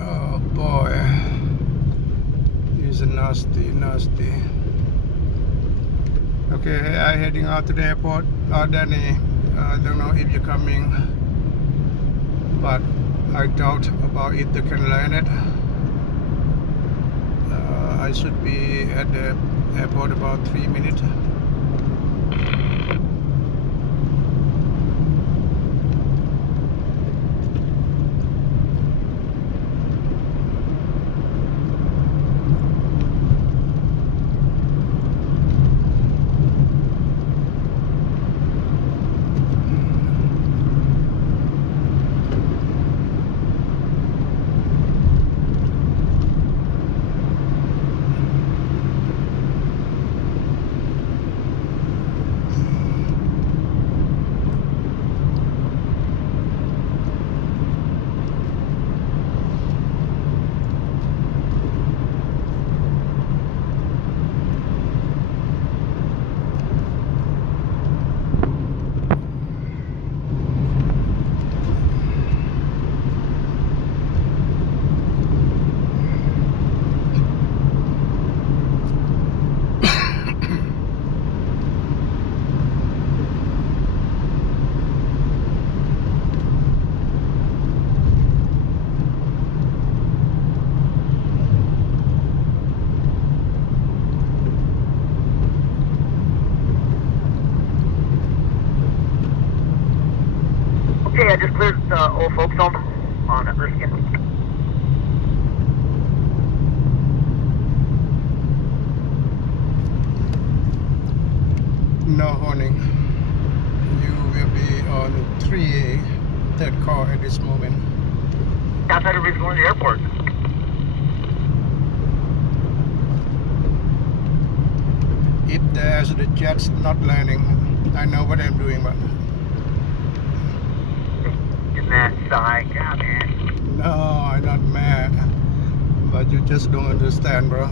Oh boy, it's nasty. Okay, I heading out to the airport. Danny, I don't know if you're coming, but I doubt about it. They can land it. I should be at the airport about 3 minutes. Okay, I just cleared old folks home on Erskine. No warning. You will be on 3A, third car at this moment. Outside of going to the airport. If there's the jets not landing, I know what I'm doing, but In that side, God, man. no, I'm not mad. But you just don't understand, bro.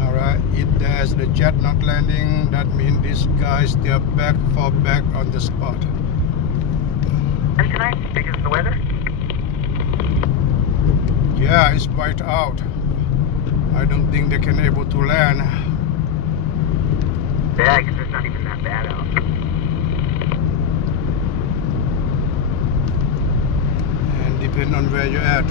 Alright, if there's the jet not landing, that means these guys, they're back on the spot. And tonight, because of the weather? Yeah, it's white out. I don't think they can able to land. Yeah, I guess it's not even that bad out. And depend on where you're at.